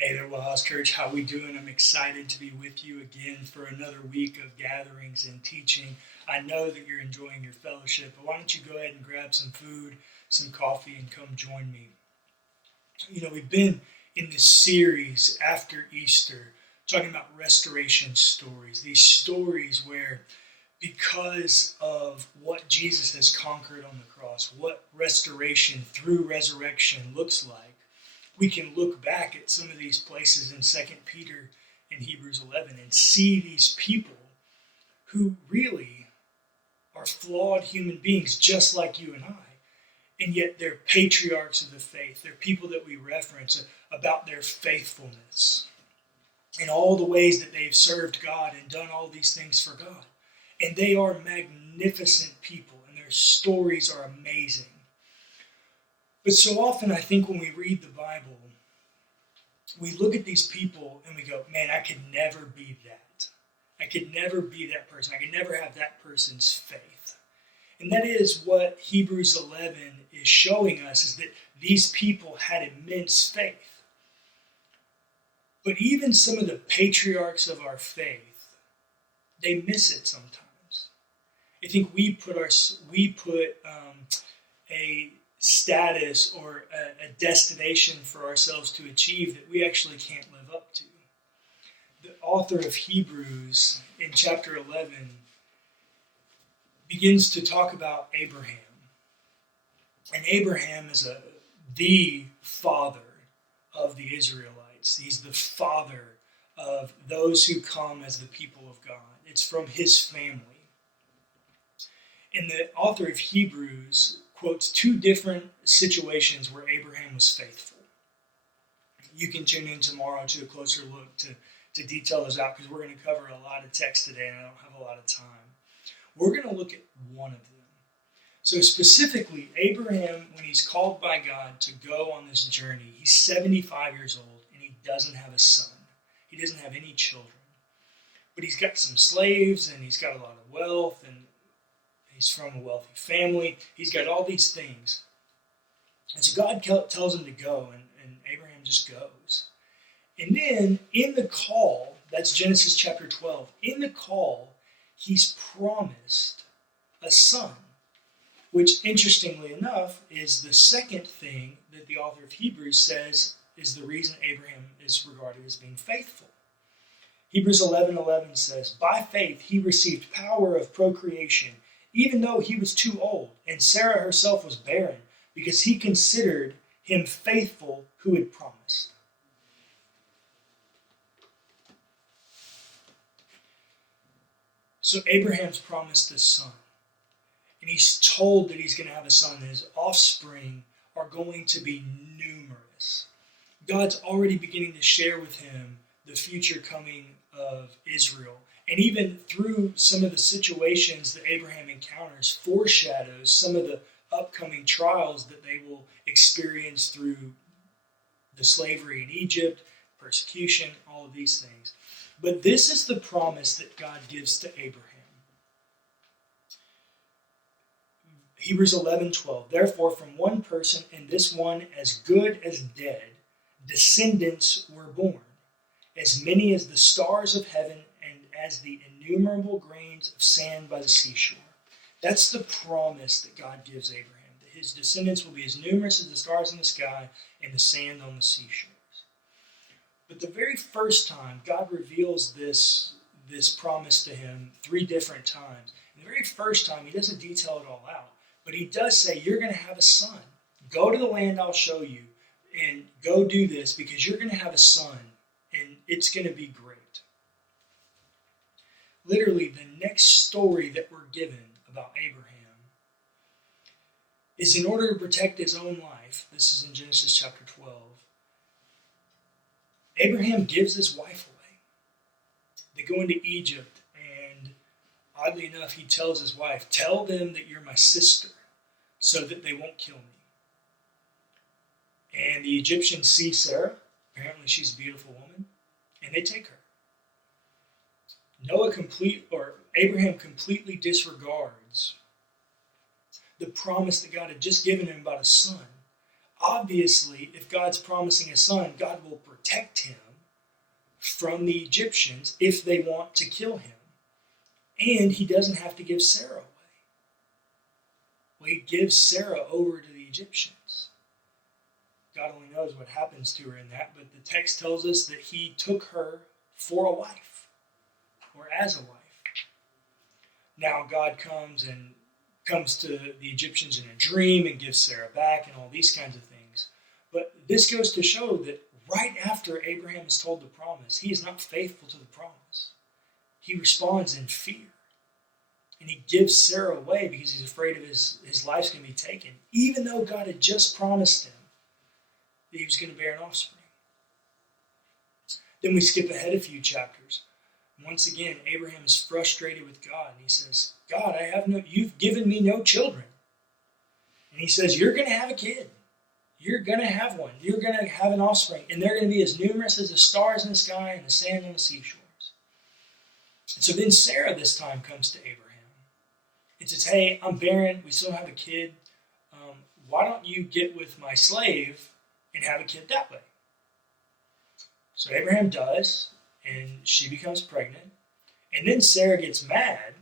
Hey there, WellHouse Church. How we doing? I'm excited to be with you again for another week of gatherings and teaching. I know that you're enjoying your fellowship, but why don't you go ahead and grab some food, some coffee, and come join me. You know, we've been in this series after Easter talking about restoration stories. These stories where because of what Jesus has conquered on the cross, what restoration through resurrection looks like, we can look back at some of these places in 2 Peter and Hebrews 11 and see these people who really are flawed human beings just like you and I. And yet they're patriarchs of the faith. They're people that we reference about their faithfulness and all the ways that they've served God and done all these things for God. And they are magnificent people, and their stories are amazing. But so often I think when we read the Bible, we look at these people and we go, man, I could never be that. I could never be that person. I could never have that person's faith. And that is what Hebrews 11 is showing us, is that these people had immense faith. But even some of the patriarchs of our faith, they miss it sometimes. I think we put a status or a destination for ourselves to achieve that we actually can't live up to. The author of Hebrews in chapter 11 begins to talk about Abraham. And Abraham is the father of the Israelites. He's the father of those who come as the people of God. It's from his family. And the author of Hebrews quotes two different situations where Abraham was faithful. You can tune in tomorrow to a closer look to detail those out, because we're going to cover a lot of text today and I don't have a lot of time. We're going to look at one of them. So specifically, Abraham, when he's called by God to go on this journey, he's 75 years old and he doesn't have a son. He doesn't have any children. But he's got some slaves and he's got a lot of wealth and he's from a wealthy family. He's got all these things. And so God tells him to go, and Abraham just goes. And then in the call, that's Genesis chapter 12, in the call, he's promised a son, which interestingly enough is the second thing that the author of Hebrews says is the reason Abraham is regarded as being faithful. Hebrews 11:11 says, by faith he received power of procreation, even though he was too old, and Sarah herself was barren, because he considered him faithful who had promised. So Abraham's promised a son, and he's told that he's going to have a son, and his offspring are going to be numerous. God's already beginning to share with him the future coming of Israel. And even through some of the situations that Abraham encounters foreshadows some of the upcoming trials that they will experience through the slavery in Egypt, persecution, all of these things. But this is the promise that God gives to Abraham. Hebrews 11:12. Therefore, from one person, and this one as good as dead, descendants were born, as many as the stars of heaven and as the innumerable grains of sand by the seashore. That's the promise that God gives Abraham, that his descendants will be as numerous as the stars in the sky and the sand on the seashores. But the very first time God reveals this promise to him 3 different times. And the very first time, he doesn't detail it all out, but he does say, you're going to have a son. Go to the land I'll show you and go do this, because you're going to have a son and it's going to be great. Literally, the next story that we're given about Abraham is, in order to protect his own life, this is in Genesis chapter 12, Abraham gives his wife away. They go into Egypt, and oddly enough, he tells his wife, tell them that you're my sister so that they won't kill me. And the Egyptians see Sarah. Apparently she's a beautiful woman, and they take her. Abraham completely disregards the promise that God had just given him about a son. obviously, if God's promising a son, God will protect him from the Egyptians if they want to kill him. And he doesn't have to give Sarah away. Well, he gives Sarah over to the Egyptians. God only knows what happens to her in that, but the text tells us that he took her for a wife, or as a wife. Now God comes to the Egyptians in a dream and gives Sarah back and all these kinds of things. But this goes to show that right after Abraham is told the promise, he is not faithful to the promise. He responds in fear. And he gives Sarah away because he's afraid of his life's going to be taken, even though God had just promised him that he was going to bear an offspring. Then we skip ahead a few chapters. Once again, Abraham is frustrated with God. And he says, God, you've given me no children. And he says, you're going to have a kid. You're going to have one. You're going to have an offspring. And they're going to be as numerous as the stars in the sky and the sand on the seashores. And so then Sarah this time comes to Abraham and says, hey, I'm barren. We still have a kid. Why don't you get with my slave and have a kid that way? So Abraham does, and she becomes pregnant. And then Sarah gets mad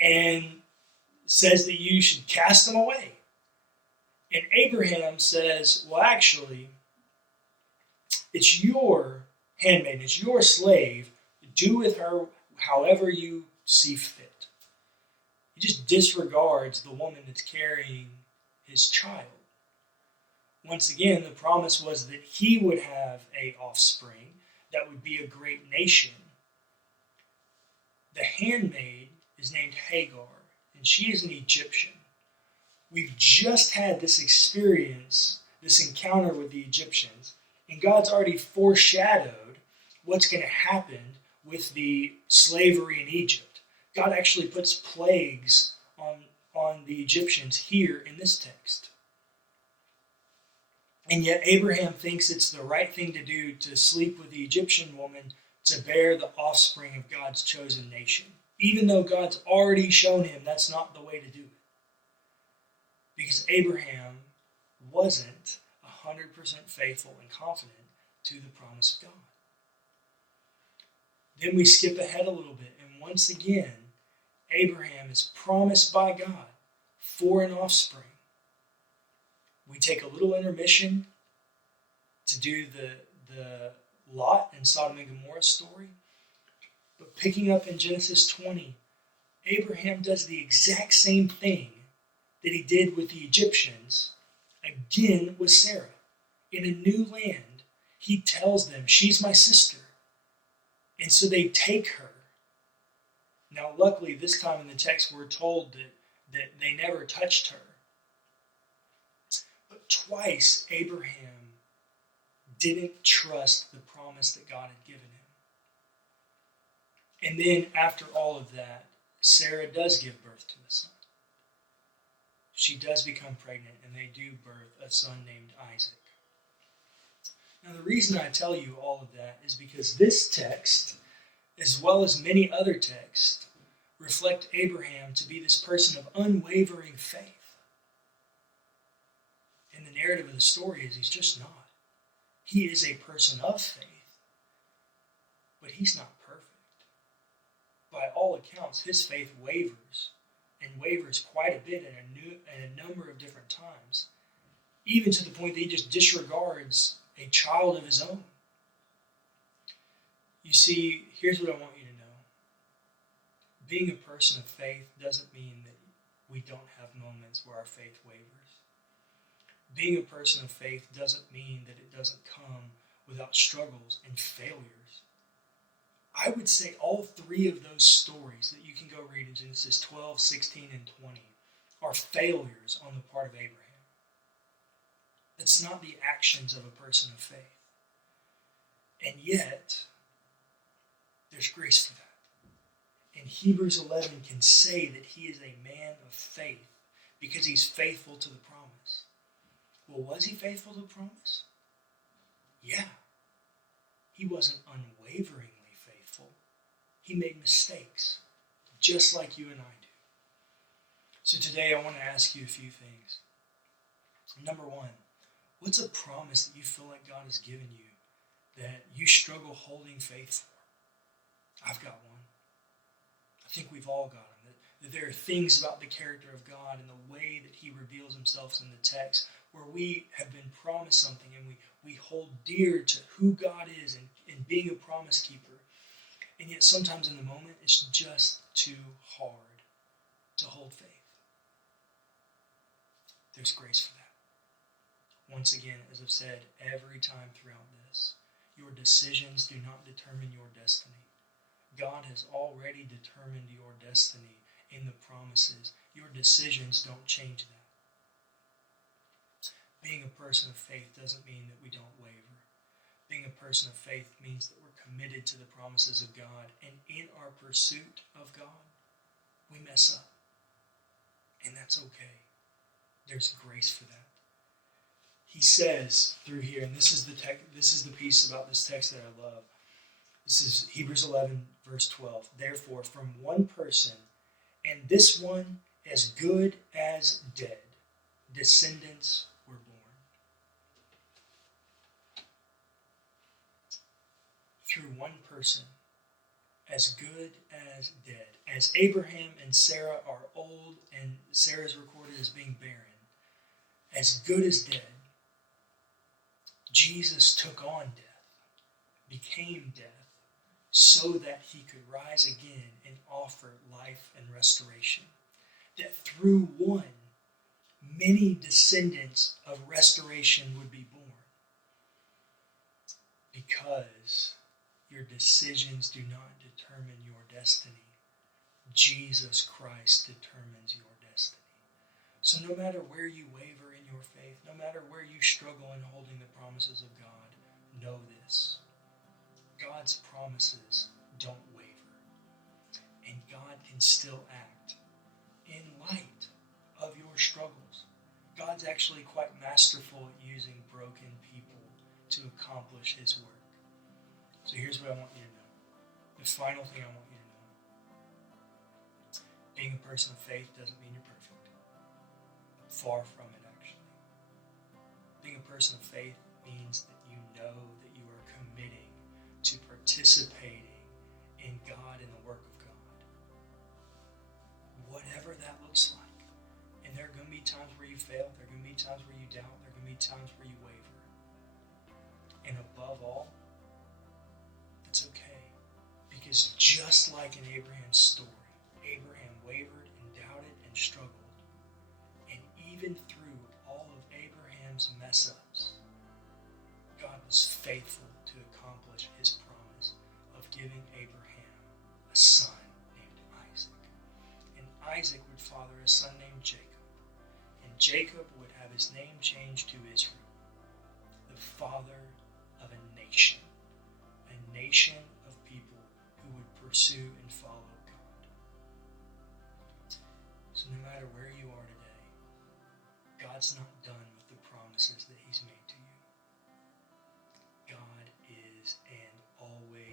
and says that you should cast them away. And Abraham says, well, actually, it's your handmaiden, it's your slave. Do with her however you see fit. He just disregards the woman that's carrying his child. Once again, the promise was that he would have an offspring that would be a great nation. The handmaid is named Hagar, and she is an Egyptian. We've just had this experience, this encounter with the Egyptians, and God's already foreshadowed what's going to happen with the slavery in Egypt. God actually puts plagues on the Egyptians here in this text. And yet Abraham thinks it's the right thing to do to sleep with the Egyptian woman to bear the offspring of God's chosen nation, even though God's already shown him that's not the way to do it. Because Abraham wasn't 100% faithful and confident to the promise of God. Then we skip ahead a little bit, and once again, Abraham is promised by God for an offspring. We take a little intermission to do the Lot and Sodom and Gomorrah story. But picking up in Genesis 20, Abraham does the exact same thing that he did with the Egyptians, again with Sarah. In a new land, he tells them, she's my sister. And so they take her. Now, luckily, this time in the text, we're told that they never touched her. But twice, Abraham didn't trust the promise that God had given him. And then, after all of that, Sarah does give birth to a son. She does become pregnant, and they do birth a son named Isaac. Now, the reason I tell you all of that is because this text, as well as many other texts, reflect Abraham to be this person of unwavering faith. And the narrative of the story is he's just not. He is a person of faith, but he's not perfect. By all accounts, his faith wavers, and wavers quite a bit in a number of different times, even to the point that he just disregards a child of his own. You see, here's what I want you to know. Being a person of faith doesn't mean that we don't have moments where our faith wavers. Being a person of faith doesn't mean that it doesn't come without struggles and failures. I would say all three of those stories that you can go read in Genesis 12, 16, and 20 are failures on the part of Abraham. That's not the actions of a person of faith. And yet, there's grace for that. And Hebrews 11 can say that he is a man of faith because he's faithful to the promise. Well, was he faithful to the promise? Yeah. He wasn't unwaveringly faithful. He made mistakes, just like you and I do. So today I want to ask you a few things. Number one, what's a promise that you feel like God has given you that you struggle holding faith for? I've got one. I think we've all got them. That there are things about the character of God and the way that he reveals himself in the text where we have been promised something and we hold dear to who God is and being a promise keeper. And yet sometimes in the moment, it's just too hard to hold faith. There's grace for that. Once again, as I've said every time throughout this, your decisions do not determine your destiny. God has already determined your destiny in the promises. Your decisions don't change that. Being a person of faith doesn't mean that we don't waver. Being a person of faith means that we're committed to the promises of God, and in our pursuit of God, we mess up. And that's okay. There's grace for that. He says through here, and this is the piece about this text that I love. This is Hebrews 11, verse 12. Therefore, from one person, and this one as good as dead, descendants were born. Through one person, as good as dead. As Abraham and Sarah are old, and Sarah's recorded as being barren, as good as dead, Jesus took on death, became death, so that he could rise again and offer life and restoration. That through one, many descendants of restoration would be born. Because your decisions do not determine your destiny. Jesus Christ determines your destiny. So no matter where you waver in your faith, no matter where you struggle in holding the promises of God, know this. God's promises don't waver. And God can still act in light of your struggles. God's actually quite masterful at using broken people to accomplish his work. So here's what I want you to know. The final thing I want you to know. Being a person of faith doesn't mean you're perfect. Far from it, actually. Being a person of faith means that you know that you are committing to participating in God and the work of God. Whatever that looks like. And there are going to be times where you fail. There are going to be times where you doubt. There are going to be times where you waver. And above all, it's okay. Because just like in Abraham's story, Abraham wavered and doubted and struggled. And even through all of Abraham's mess-ups, God was faithful to accomplish his promise of giving Abraham a son named Isaac. And Isaac would father a son named Jacob. And Jacob would have his name changed to Israel, the father of a nation of people who would pursue and follow God. So no matter where you are today, God's not done with the promises that he's made to you. God is and always